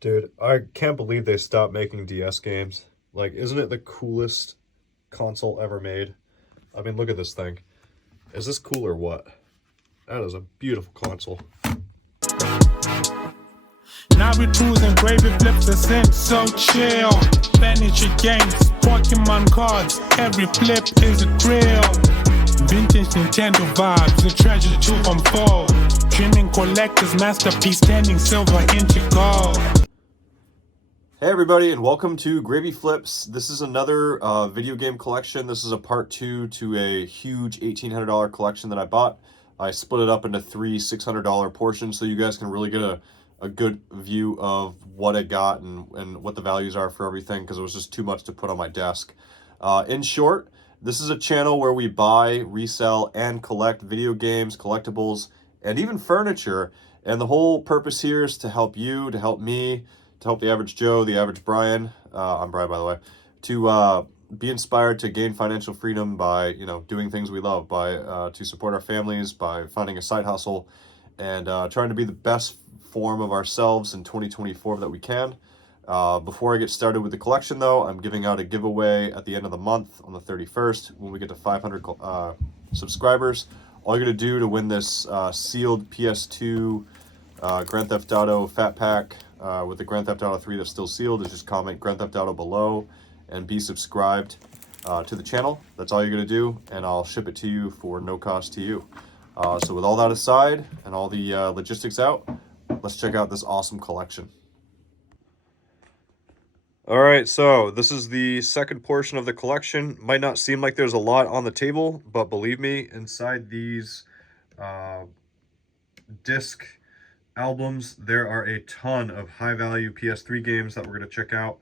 Dude, I can't believe they stopped making DS games. Like, isn't it the coolest console ever made? I mean, look at this thing. Is this cool or what? That is a beautiful console. Now we cruising, gravy flips the sim, so chill. Furniture games, Pokemon cards, every flip is a thrill. Vintage Nintendo vibes, the treasure to unfold. Trimming collectors, masterpiece, standing silver into gold. Hey everybody, and welcome to Gravy Flips. This is another video game collection. This is a part two to a huge $1,800 collection that I bought. I split it up into three $600 portions so you guys can really get a good view of what I got and what the values are for everything, because it was just too much to put on my desk. In short, this is a channel where we buy, resell, and collect video games, collectibles, and even furniture. And the whole purpose here is to help you, to help me, to help the average Joe, the average Brian, I'm Brian by the way, to be inspired to gain financial freedom by, doing things we love, by to support our families, by finding a side hustle, and trying to be the best form of ourselves in 2024 that we can. Before I get started with the collection though, I'm giving out a giveaway at the end of the month on the 31st when we get to 500 subscribers. All you're going to do to win this sealed PS2 Grand Theft Auto Fat Pack with the Grand Theft Auto 3 that's still sealed is just comment Grand Theft Auto below and be subscribed to the channel. That's all you're going to do, and I'll ship it to you for no cost to you. So with all that aside and all the logistics out, let's check out this awesome collection. All right, so this is the second portion of the collection. Might not seem like there's a lot on the table, but believe me, inside these disc albums, there are a ton of high-value PS3 games that we're going to check out.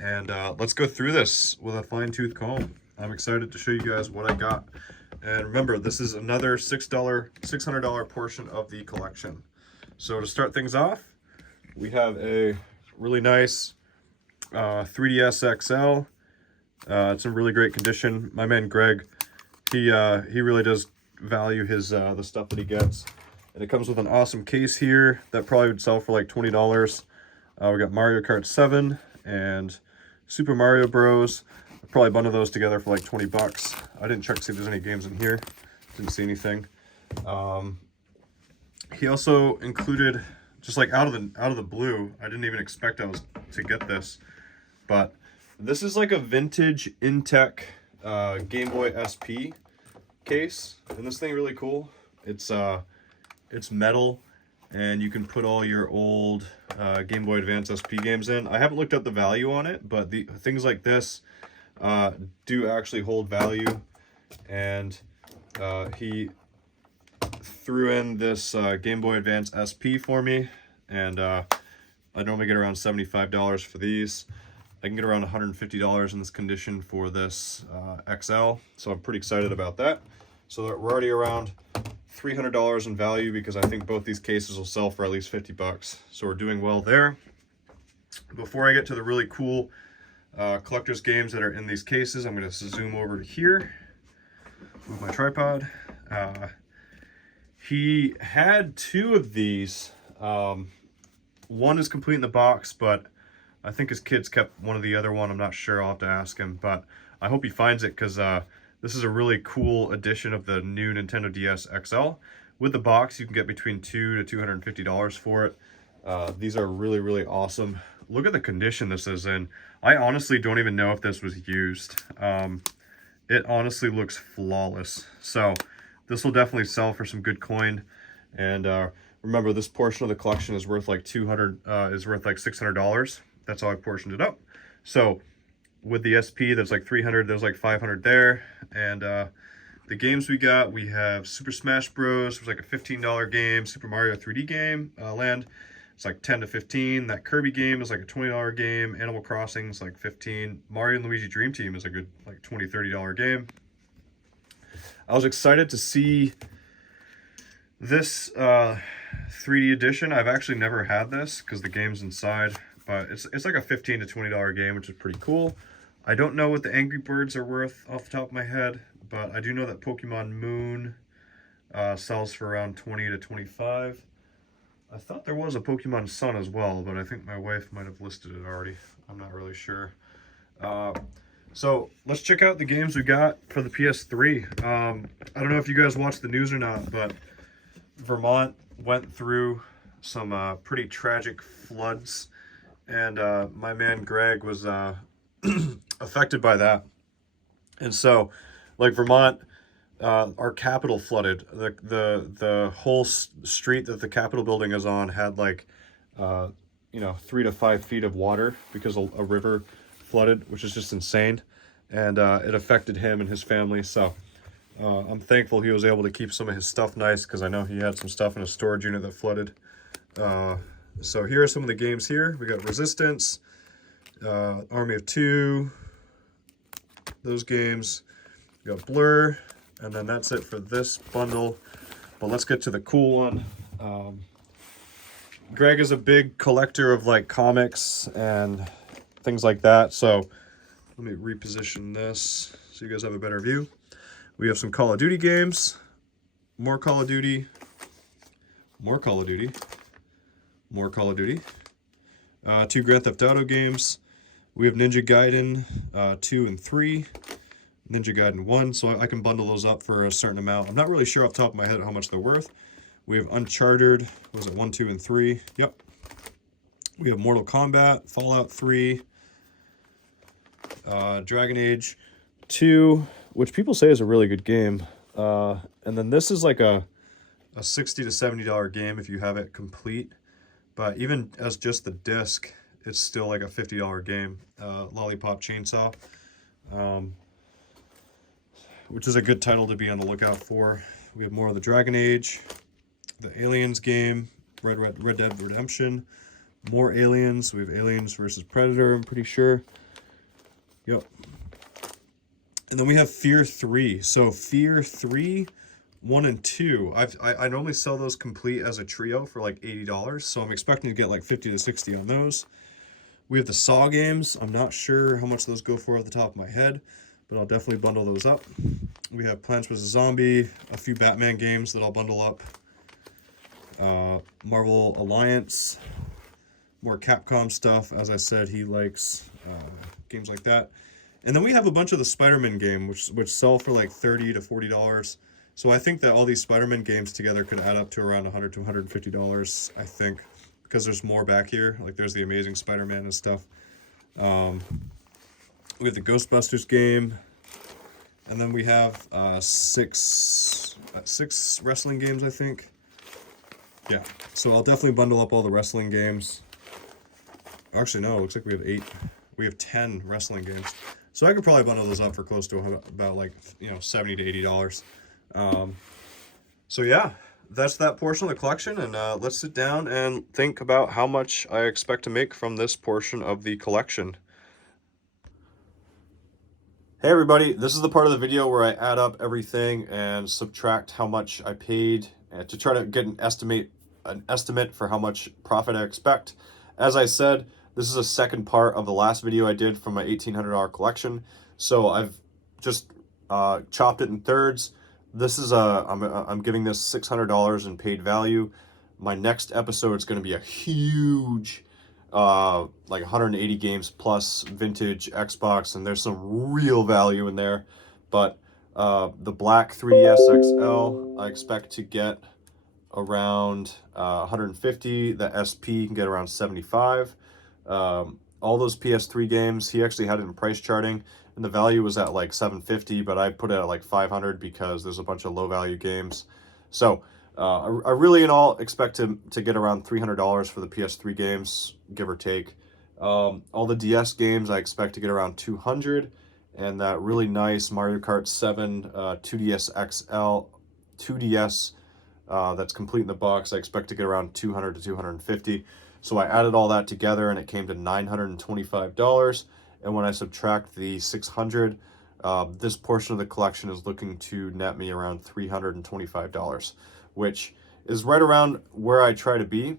And let's go through this with a fine-tooth comb. I'm excited to show you guys what I got. And remember, this is another $600 portion of the collection. So to start things off, we have a really nice 3DS XL. It's in really great condition. My man Greg, he really does value his the stuff that he gets. And it comes with an awesome case here that probably would sell for like $20. We got Mario Kart 7 and Super Mario Bros. I'll probably bundle those together for like 20 bucks. I didn't check to see if there's any games in here. Didn't see anything. He also included, just like out of the blue, I didn't even expect I was to get this, but this is like a vintage Intech Game Boy SP case, and this thing really cool. It's metal, and you can put all your old Game Boy Advance SP games in. I haven't looked up the value on it, but the things like this do actually hold value. And he threw in this Game Boy Advance SP for me, and I normally get around $75 for these. I can get around $150 in this condition for this XL, so I'm pretty excited about that. So we're already around $300 in value, because I think both these cases will sell for at least 50 bucks. So we're doing well there. Before I get to the really cool collector's games that are in these cases, I'm going to zoom over to here, move my tripod. He had two of these. One is complete in the box, but I think his kids kept one of the other one. I'm not sure. I'll have to ask him, but I hope he finds it, because this is a really cool edition of the new Nintendo DS XL. With the box, you can get between $200 to $250 for it. These are really, really awesome. Look at the condition this is in. I honestly don't even know if this was used. It honestly looks flawless. So this will definitely sell for some good coin. And remember, this portion of the collection is worth like $600. That's how I portioned it up. So with the SP, there's like 300, there's like 500 there. And the games we got, we have Super Smash Bros. It was like a $15 game. Super Mario 3D game, Land, it's like 10 to 15. That Kirby game is like a $20 game. Animal Crossing is like 15. Mario and Luigi Dream Team is a good like $20, $30 game. I was excited to see this 3D edition. I've actually never had this because the game's inside, but it's like a $15 to $20 game, which is pretty cool. I don't know what the Angry Birds are worth off the top of my head, but I do know that Pokemon Moon sells for around 20 to 25. I thought there was a Pokemon Sun as well, but I think my wife might have listed it already. I'm not really sure. Uh, so let's check out the games we got for the PS3. I don't know if you guys watched the news or not, but Vermont went through some pretty tragic floods, and my man Greg was affected by that. And so, like Vermont, our Capitol flooded. The whole street that the Capitol building is on had like, 3 to 5 feet of water because a river flooded, which is just insane, and it affected him and his family. So I'm thankful he was able to keep some of his stuff nice because I know he had some stuff in a storage unit that flooded. So here are some of the games here. We got Resistance, Army of Two, those games. We got Blur, and then that's it for this bundle. But let's get to the cool one. Greg is a big collector of like comics and things like that. So let me reposition this so you guys have a better view. We have some Call of Duty games, more Call of Duty, more Call of Duty, more Call of Duty, 2 Grand Theft Auto games. We have Ninja Gaiden 2 and 3, Ninja Gaiden 1, so I can bundle those up for a certain amount. I'm not really sure off the top of my head how much they're worth. We have Uncharted, was it 1, 2, and 3? Yep. We have Mortal Kombat, Fallout 3, Dragon Age 2, which people say is a really good game. And then this is like a $60 to $70 game if you have it complete. But even as just the disc, it's still like a $50 game. Lollipop Chainsaw, which is a good title to be on the lookout for. We have more of the Dragon Age, the Aliens game, Red Dead Redemption, more Aliens. We have Aliens versus Predator, I'm pretty sure. Yep. And then we have Fear 3. So Fear 3, 1 and 2. I normally sell those complete as a trio for like $80. So I'm expecting to get like 50 to 60 on those. We have the Saw games. I'm not sure how much those go for off the top of my head, but I'll definitely bundle those up. We have Plants vs. Zombie, a few Batman games that I'll bundle up. Marvel Alliance, more Capcom stuff. As I said, he likes games like that. And then we have a bunch of the Spider-Man game, which sell for like $30 to $40. So I think that all these Spider-Man games together could add up to around $100 to $150, I think, because there's more back here. Like there's the Amazing Spider-Man and stuff. We have the Ghostbusters game. And then we have six wrestling games, I think. Yeah, so I'll definitely bundle up all the wrestling games. Actually, no, it looks like we have 8. We have 10 wrestling games. So I could probably bundle those up for close to about like, $70 to $80. So yeah, that's that portion of the collection. And let's sit down and think about how much I expect to make from this portion of the collection. Hey everybody, this is the part of the video where I add up everything and subtract how much I paid to try to get an estimate for how much profit I expect. As I said, this is a second part of the last video I did from my $1,800 collection. So I've just chopped it in thirds. This is I'm giving this $600 in paid value. My next episode is going to be a huge like 180 games plus vintage Xbox, and there's some real value in there. But the black 3DS XL I expect to get around 150. The SP can get around 75. All those PS3 games, he actually had it in price charting, and the value was at like 750, but I put it at like 500 because there's a bunch of low value games. So I really in all expect to get around $300 for the PS3 games, give or take. All the DS games I expect to get around 200, and that really nice Mario Kart 7 2DS XL 2DS that's complete in the box, I expect to get around 200 to 250. So I added all that together and it came to $925. And when I subtract the 600, this portion of the collection is looking to net me around $325, which is right around where I try to be.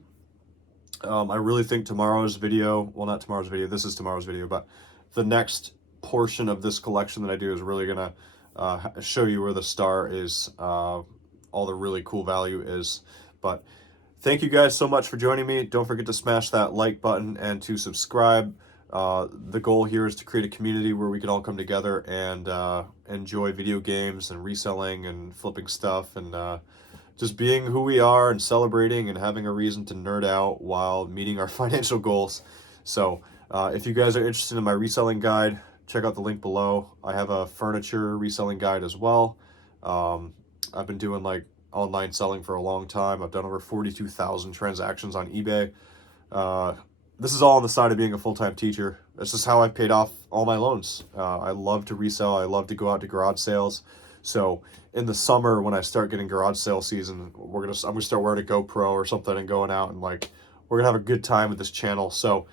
I really think tomorrow's video, well, not tomorrow's video, this is tomorrow's video, but the next portion of this collection that I do is really gonna show you where the star is, all the really cool value is. But Thank you guys so much for joining me. Don't forget to smash that like button and to subscribe. The goal here is to create a community where we can all come together and enjoy video games and reselling and flipping stuff and just being who we are and celebrating and having a reason to nerd out while meeting our financial goals. So, if you guys are interested in my reselling guide, check out the link below. I have a furniture reselling guide as well. I've been doing like online selling for a long time. I've done over 42,000 transactions on eBay. Uh, this is all on the side of being a full-time teacher. This is how I paid off all my loans. I love to resell. I love to go out to garage sales. So in the summer, when I start getting garage sale season, I'm gonna start wearing a GoPro or something and going out and like we're gonna have a good time with this channel. So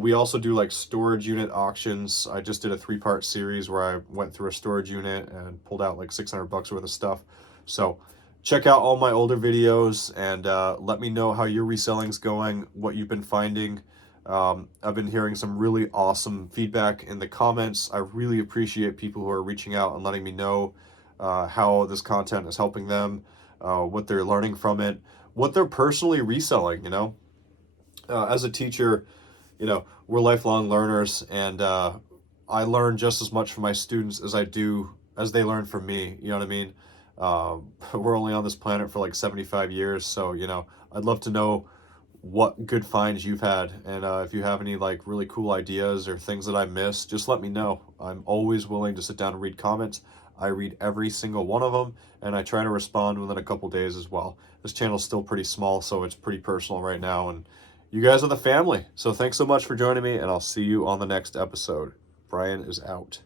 we also do like storage unit auctions. I just did a 3-part series where I went through a storage unit and pulled out like 600 bucks worth of stuff. So check out all my older videos and let me know how your reselling's going, what you've been finding. I've been hearing some really awesome feedback in the comments. I really appreciate people who are reaching out and letting me know how this content is helping them, what they're learning from it, what they're personally reselling, you know. As a teacher, you know, we're lifelong learners, and I learn just as much from my students as they learn from me. You know what I mean? We're only on this planet for like 75 years, so you know, I'd love to know what good finds you've had, and if you have any like really cool ideas or things that I missed, just let me know. I'm always willing to sit down and read comments. I read every single one of them, and I try to respond within a couple days as well. This channel's still pretty small, so it's pretty personal right now, and you guys are the family. So thanks so much for joining me, and I'll see you on the next episode. Brian is out.